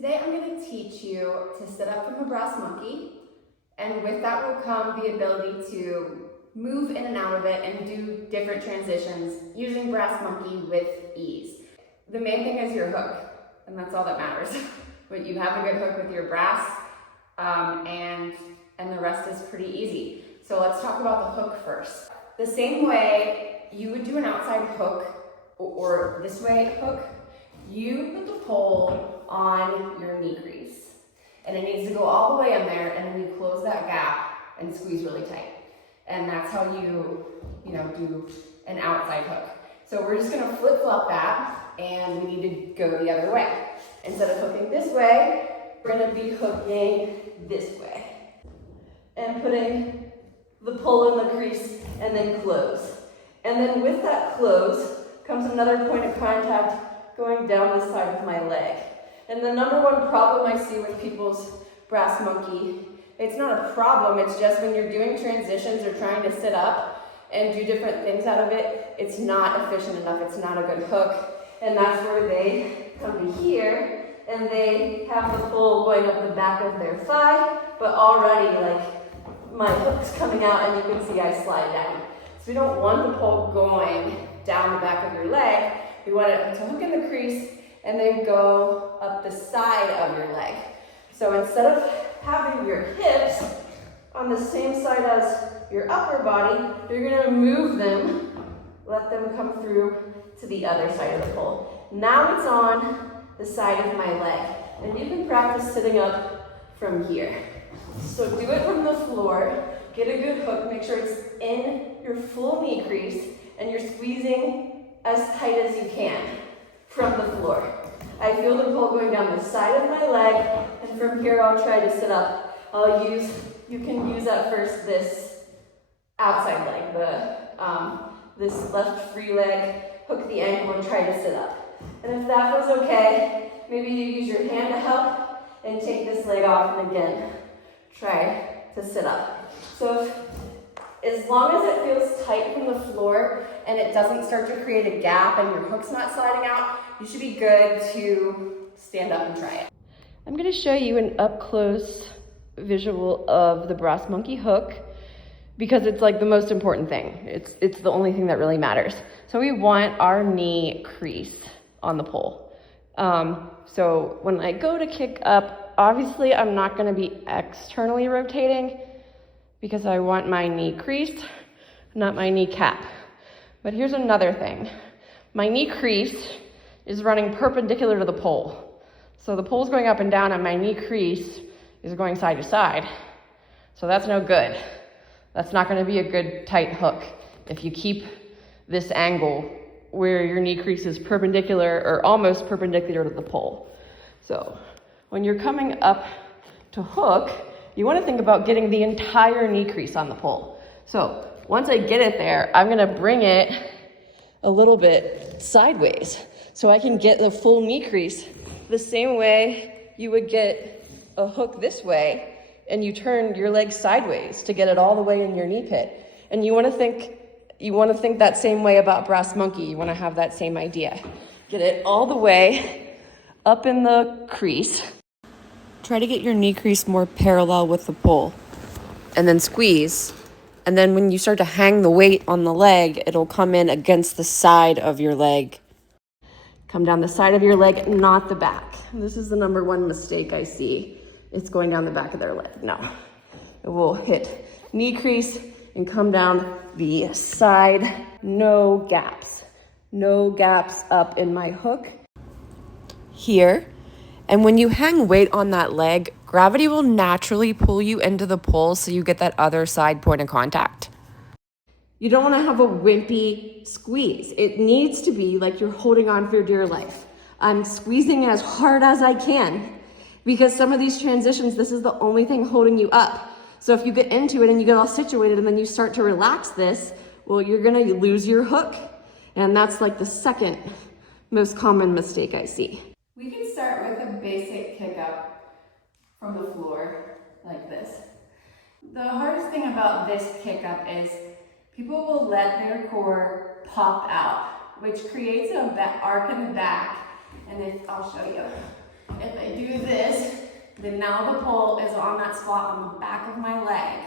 Today I'm going to teach you to sit up from a brass monkey, and with that will come the ability to move in and out of it and do different transitions using brass monkey with ease. The main thing is your hook, and that's all that matters. But you have a good hook with your brass, and the rest is pretty easy. So let's talk about the hook first. The same way you would do an outside hook or this way hook, you put the pole on your knee crease, and it needs to go all the way in there, and then you close that gap and squeeze really tight. And that's how you do an outside hook. So we're just gonna flip-flop that, and we need to go the other way. Instead of hooking this way, we're gonna be hooking this way. And putting the pole in the crease and then close. And then with that close comes another point of contact going down the side of my leg. And the number one problem I see with people's brass monkey, it's not a problem, it's just when you're doing transitions or trying to sit up and do different things out of it, it's not efficient enough, it's not a good hook. And that's where they come to here and they have the pole going up the back of their thigh, but already my hook's coming out and you can see I slide down. So we don't want the pole going down the back of your leg. We want it to hook in the crease and then go up the side of your leg. So instead of having your hips on the same side as your upper body, you're gonna move them, let them come through to the other side of the pole. Now it's on the side of my leg, and you can practice sitting up from here. So do it from the floor, get a good hook, make sure it's in your full knee crease, and you're squeezing as tight as you can from the floor. I feel the pole going down the side of my leg, and from here I'll try to sit up. You can use at first this outside leg, this left free leg, hook the ankle and try to sit up. And if that was okay, maybe you use your hand to help and take this leg off and again, try to sit up. So as long as it feels tight from the floor and it doesn't start to create a gap and your hook's not sliding out, you should be good to stand up and try it. I'm going to show you an up-close visual of the brass monkey hook because it's like the most important thing. It's the only thing that really matters. So we want our knee crease on the pole. So when I go to kick up, obviously I'm not going to be externally rotating because I want my knee crease, not my knee cap. But here's another thing. My knee crease is running perpendicular to the pole. So the pole's going up and down and my knee crease is going side to side. So that's no good. That's not going to be a good tight hook if you keep this angle where your knee crease is perpendicular or almost perpendicular to the pole. So when you're coming up to hook, you want to think about getting the entire knee crease on the pole. So once I get it there, I'm going to bring it a little bit sideways so I can get the full knee crease the same way you would get a hook this way, and you turn your leg sideways to get it all the way in your knee pit. And you want to think that same way about brass monkey. You want to have that same idea. Get it all the way up in the crease. Try to get your knee crease more parallel with the pole, and then squeeze. And then when you start to hang the weight on the leg, it'll come in against the side of your leg. Come down the side of your leg, not the back. This is the number one mistake I see. It's going down the back of their leg. No, it will hit knee crease and come down the side. No gaps up in my hook here. And when you hang weight on that leg, gravity will naturally pull you into the pole so you get that other side point of contact. You don't want to have a wimpy squeeze. It needs to be like you're holding on for dear life. I'm squeezing as hard as I can because some of these transitions, this is the only thing holding you up. So if you get into it and you get all situated and then you start to relax this, well, you're going to lose your hook. And that's like the second most common mistake I see. We can start with a basic kick up from the floor like this. The hardest thing about this kick up is people will let their core pop out, which creates an arc in the back. And if I'll show you, if I do this, And now the pull is on that spot on the back of my leg.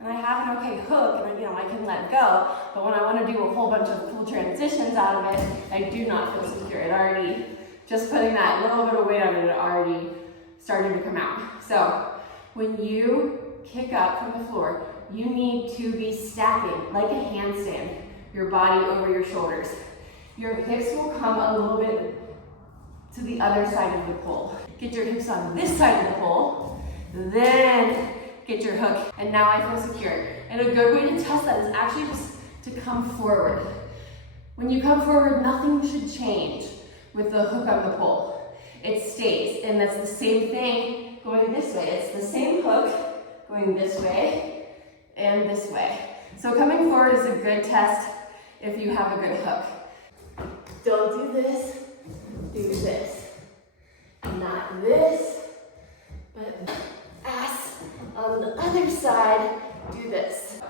And I have an okay hook, and I can let go. But when I want to do a whole bunch of cool transitions out of it, I do not feel secure. It already, just putting that little bit of weight on it, it already started to come out. So when you kick up from the floor, you need to be stacking like a handstand, your body over your shoulders. Your hips will come a little bit to the other side of the pole. Get your hips on this side of the pole, then get your hook, and now I feel secure. And a good way to test that is actually just to come forward. When you come forward, nothing should change with the hook on the pole. It stays, and that's the same thing going this way. It's the same hook going this way and this way. So coming forward is a good test if you have a good hook. Don't do this, do this. Not this, but ass on the other side, do this.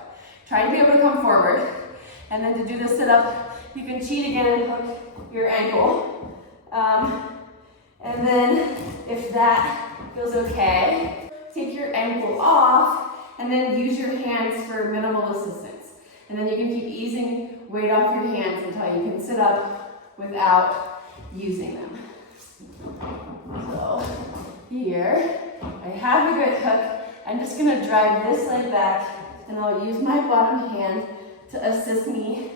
Try to be able to come forward, and then to do the sit-up, you can cheat again and hook your ankle. And then if that feels okay, take your ankle off, and then use your hands for minimal assistance. And then you can keep easing weight off your hands until you can sit up without using them. So here, I have a good hook. I'm just gonna drive this leg back, and I'll use my bottom hand to assist me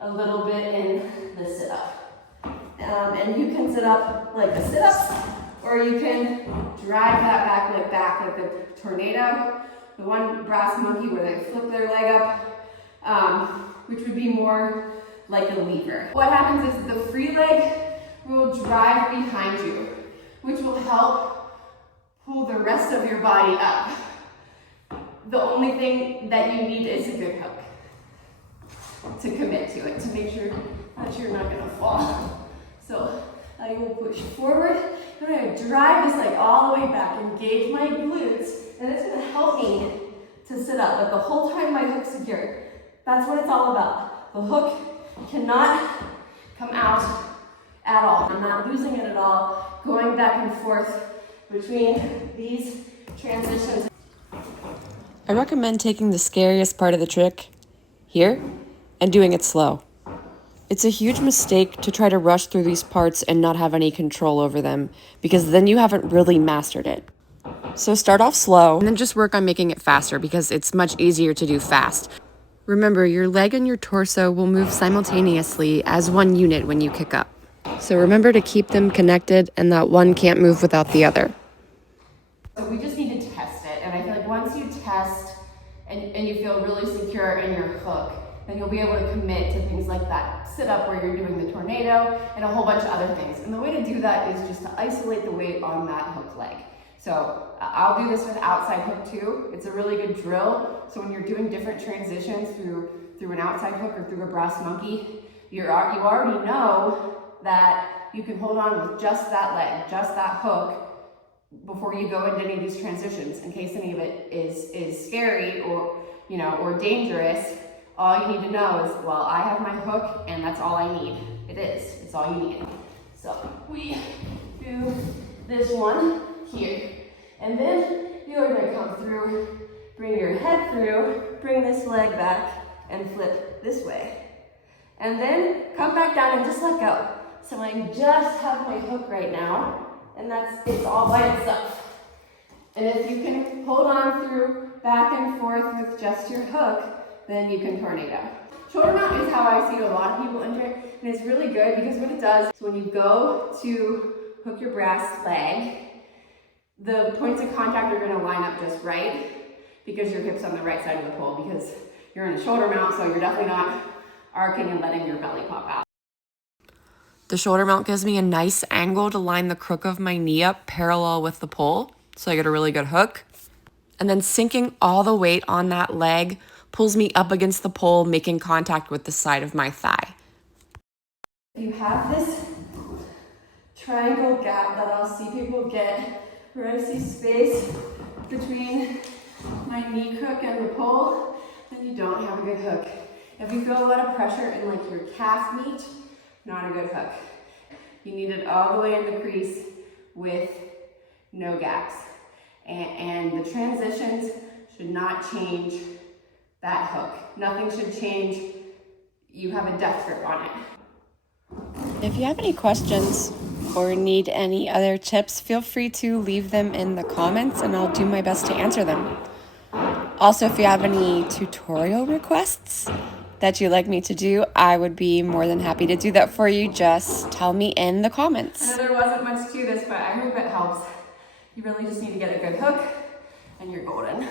a little bit in the sit-up. And you can sit up like a sit-up, or you can drive that back leg back like the tornado, the one brass monkey where they flip their leg up, which would be more like a lever. What happens is the free leg will drive behind you, which will help pull the rest of your body up. The only thing that you need is a good hook to commit to it, to make sure that you're not gonna fall. So I will push forward. I'm gonna drive this leg all the way back, engage my glutes, and it's gonna help me to sit up. But the whole time my hook's secure. That's what it's all about. The hook cannot come out at all. I'm not losing it at all, going back and forth between these transitions. I recommend taking the scariest part of the trick, here, and doing it slow. It's a huge mistake to try to rush through these parts and not have any control over them, because then you haven't really mastered it. So start off slow, and then just work on making it faster, because it's much easier to do fast. Remember, your leg and your torso will move simultaneously as one unit when you kick up. So remember to keep them connected, and that one can't move without the other. So we just need to test it, and I feel like once you test and you feel really secure in your hook, then you'll be able to commit to things like that sit-up where you're doing the tornado and a whole bunch of other things. And the way to do that is just to isolate the weight on that hook leg. So I'll do this with outside hook too. It's a really good drill. So when you're doing different transitions through an outside hook or through a brass monkey, you already know that you can hold on with just that leg, just that hook, before you go into any of these transitions, in case any of it is scary or dangerous. All you need to know is, well, I have my hook and that's all I need. It's all you need. So we do this one here. And then you're gonna come through, bring your head through, bring this leg back and flip this way. And then come back down and just let go. So I just have my hook right now, and it's all by itself. And if you can hold on through back and forth with just your hook, then you can tornado. Shoulder mount is how I see a lot of people enter it, and it's really good because what it does is when you go to hook your brass leg, the points of contact are going to line up just right because your hip's on the right side of the pole, because you're in a shoulder mount, so you're definitely not arcing and letting your belly pop out. The shoulder mount gives me a nice angle to line the crook of my knee up parallel with the pole, so I get a really good hook. And then sinking all the weight on that leg pulls me up against the pole, making contact with the side of my thigh. You have this triangle gap that I'll see people get, where I see space between my knee crook and the pole, then you don't have a good hook. If you feel a lot of pressure in like your calf meat, not a good hook. You need it all the way in the crease with no gaps. and the transitions should not change that hook. Nothing should change. You have a death grip on it. If you have any questions or need any other tips, feel free to leave them in the comments and I'll do my best to answer them. Also, if you have any tutorial requests that you'd like me to do, I would be more than happy to do that for you. Just tell me in the comments. I know there wasn't much to this, but I hope it helps. You really just need to get a good hook and you're golden.